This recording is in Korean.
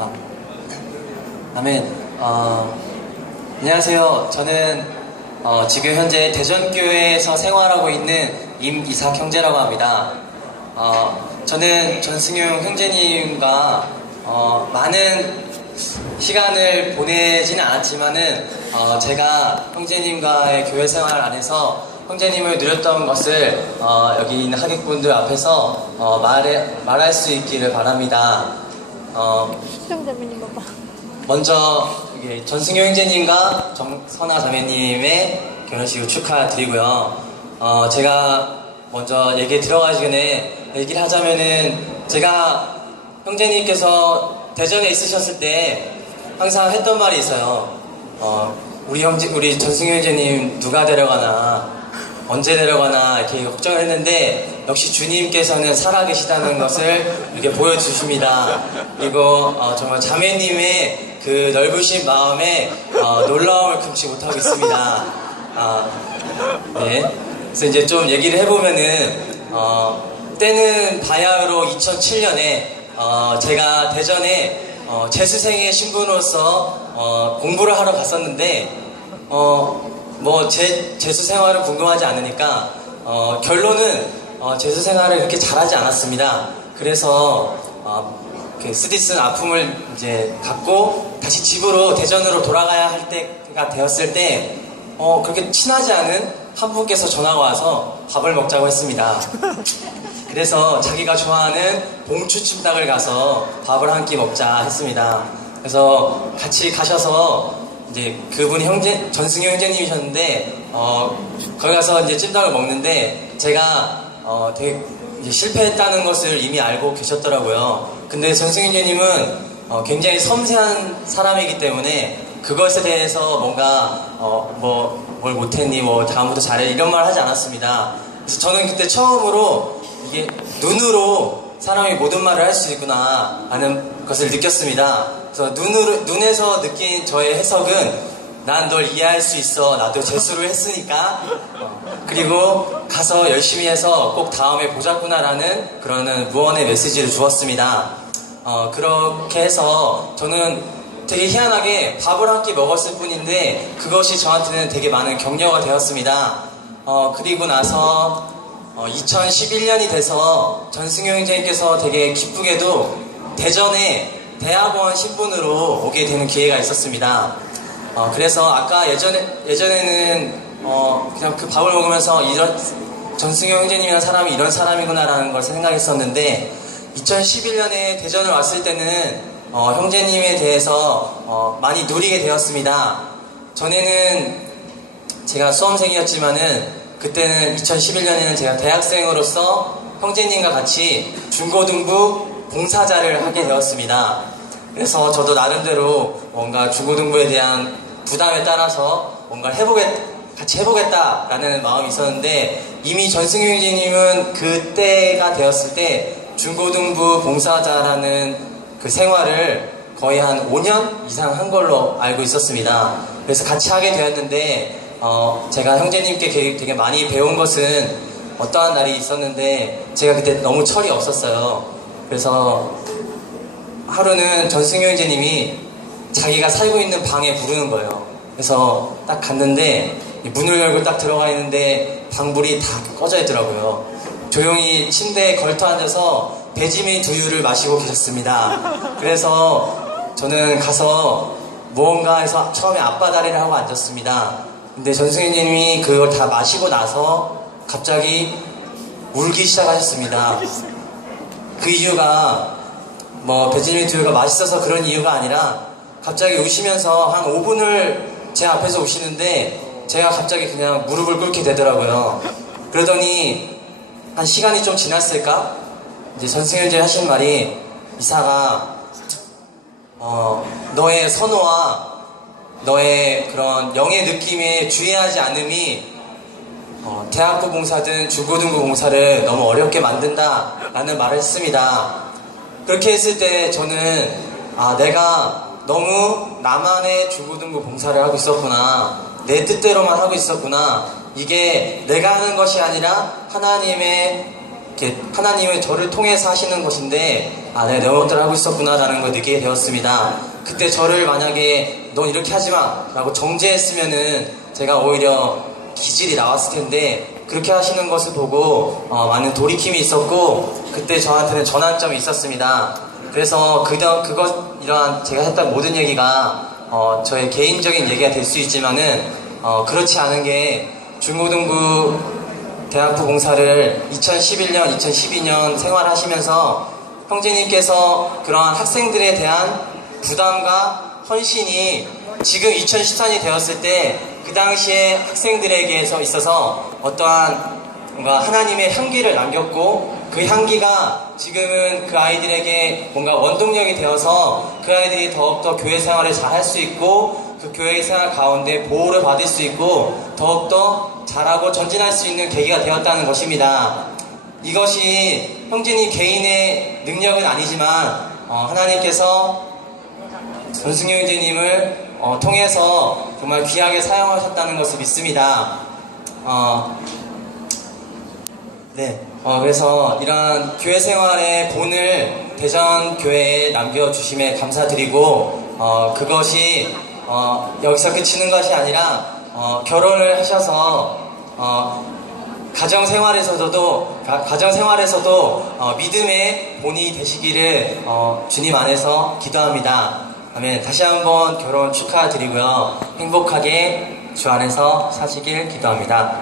아, 아멘. 안녕하세요. 저는 지금 현재 대전교회에서 생활하고 있는 임이삭 형제라고 합니다. 저는 전승용 형제님과 많은 시간을 보내지는 않았지만은 제가 형제님과의 교회 생활 안에서 형제님을 누렸던 것을 여기 있는 하객분들 앞에서 말할 수 있기를 바랍니다. 수정자매님 봐봐. 먼저 전승효 형제님과 정선아 자매님의 결혼식을 축하드리고요. 제가 먼저 얘기에 들어가기 전에 얘기를 하자면은, 제가 형제님께서 대전에 있으셨을 때 항상 했던 말이 있어요. 우리 전승효 형제님 누가 데려가나, 언제 데려가나 이렇게 걱정을 했는데, 역시 주님께서는 살아계시다는 것을 이렇게 보여주십니다. 그리고 정말 자매님의 그 넓으신 마음에 놀라움을 금치 못하고 있습니다. 네. 그래서 이제 좀 얘기를 해보면은, 때는 바야흐로 2007년에 제가 대전에 재수생의 신분으로서 공부를 하러 갔었는데, 재수 생활은 궁금하지 않으니까 결론은 재수 생활을 그렇게 잘하지 않았습니다. 그래서 쓰디쓴 아픔을 이제 갖고 다시 집으로 대전으로 돌아가야 할 때가 되었을 때 그렇게 친하지 않은 한 분께서 전화가 와서 밥을 먹자고 했습니다. 그래서 자기가 좋아하는 봉추찜닭을 가서 밥을 한 끼 먹자 했습니다. 그래서 같이 가셔서 이제 그분이 전승효 형제님이셨는데, 거기 가서 이제 찜닭을 먹는데, 제가 되게 이제 실패했다는 것을 이미 알고 계셨더라고요. 근데 전승효 형제님은 굉장히 섬세한 사람이기 때문에 그것에 대해서 뭔가 뭘 못했니, 다음부터 잘해, 이런 말 하지 않았습니다. 그래서 저는 그때 처음으로 이게 눈으로 사람이 모든 말을 할 수 있구나 하는 것을 느꼈습니다. 그래서 눈에서 느낀 저의 해석은, 난 널 이해할 수 있어, 나도 재수를 했으니까, 그리고 가서 열심히 해서 꼭 다음에 보자꾸나라는 그런 무언의 메시지를 주었습니다. 그렇게 해서 저는 되게 희한하게 밥을 한 끼 먹었을 뿐인데 그것이 저한테는 되게 많은 격려가 되었습니다. 그리고 나서 2011년이 돼서 전승효 형제님께서 되게 기쁘게도 대전에 대학원 신분으로 오게 되는 기회가 있었습니다. 그래서 아까 예전에는 그냥 그 밥을 먹으면서 전승효 형제님이라는 사람이 이런 사람이구나라는 걸 생각했었는데, 2011년에 대전을 왔을 때는 형제님에 대해서 많이 누리게 되었습니다. 전에는 제가 수험생이었지만은, 그때는 2011년에는 제가 대학생으로서 형제님과 같이 중고등부 봉사자를 하게 되었습니다. 그래서 저도 나름대로 뭔가 중고등부에 대한 부담에 따라서 뭔가 같이 해보겠다라는 마음이 있었는데, 이미 전승효 형제님은 그때가 되었을 때 중고등부 봉사자라는 그 생활을 거의 한 5년 이상 한 걸로 알고 있었습니다. 그래서 같이 하게 되었는데, 제가 형제님께 되게 많이 배운 것은, 어떠한 날이 있었는데 제가 그때 너무 철이 없었어요. 그래서 하루는 전승효 형제님이 자기가 살고 있는 방에 부르는 거예요. 그래서 딱 갔는데 문을 열고 딱 들어가 있는데 방불이 다 꺼져 있더라고요. 조용히 침대에 걸터 앉아서 배지미 두유를 마시고 계셨습니다. 그래서 저는 가서 무언가 해서 처음에 앞바다리를 하고 앉았습니다. 근데 전승효 형제님이 그걸 다 마시고 나서 갑자기 울기 시작하셨습니다. 그 이유가 배지미 두유가 맛있어서 그런 이유가 아니라, 갑자기 우시면서 한 5분을 제 앞에서 우시는데 제가 갑자기 그냥 무릎을 꿇게 되더라고요. 그러더니 한 시간이 좀 지났을까? 이제 전승효 형제 하신 말이, 이삭아, 너의 선호와 너의 그런 영의 느낌에 주의하지 않음이 대학부 봉사든 중고등부 봉사를 너무 어렵게 만든다 라는 말을 했습니다. 그렇게 했을 때 저는 내가 너무 나만의 중고등부 봉사를 하고 있었구나, 내 뜻대로만 하고 있었구나, 이게 내가 하는 것이 아니라 하나님의 이렇게 하나님은 저를 통해서 하시는 것인데, 아, 내가 내 것들을 하고 있었구나라는 걸 느끼게 되었습니다. 그때 저를 만약에 넌 이렇게 하지 마 라고 정죄했으면은 제가 오히려 기질이 나왔을 텐데, 그렇게 하시는 것을 보고 많은 돌이킴이 있었고, 그때 저한테는 전환점이 있었습니다. 그래서 이러한 제가 했던 모든 얘기가 저의 개인적인 얘기가 될 수 있지만은 그렇지 않은 게 중고등부 대학부 봉사를 2011년, 2012년 생활하시면서 형제님께서 그러한 학생들에 대한 부담과 헌신이 지금 2014년이 되었을 때 그 당시에 학생들에게서 있어서 어떠한 뭔가 하나님의 향기를 남겼고, 그 향기가 지금은 그 아이들에게 뭔가 원동력이 되어서 그 아이들이 더욱더 교회 생활을 잘 할 수 있고, 그 교회 생활 가운데 보호를 받을 수 있고 더욱더 잘하고 전진할 수 있는 계기가 되었다는 것입니다. 이것이 형제님 개인의 능력은 아니지만 하나님께서 전승효 형제님을 통해서 정말 귀하게 사용하셨다는 것을 믿습니다. 네. 그래서 이러한 교회 생활의 본을 대전 교회에 남겨주심에 감사드리고, 그것이 여기서 그치는 것이 아니라 결혼을 하셔서 가정생활에서도 믿음의 본이 되시기를 주님 안에서 기도합니다. 아멘. 다시 한번 결혼 축하드리고요. 행복하게 주 안에서 사시길 기도합니다.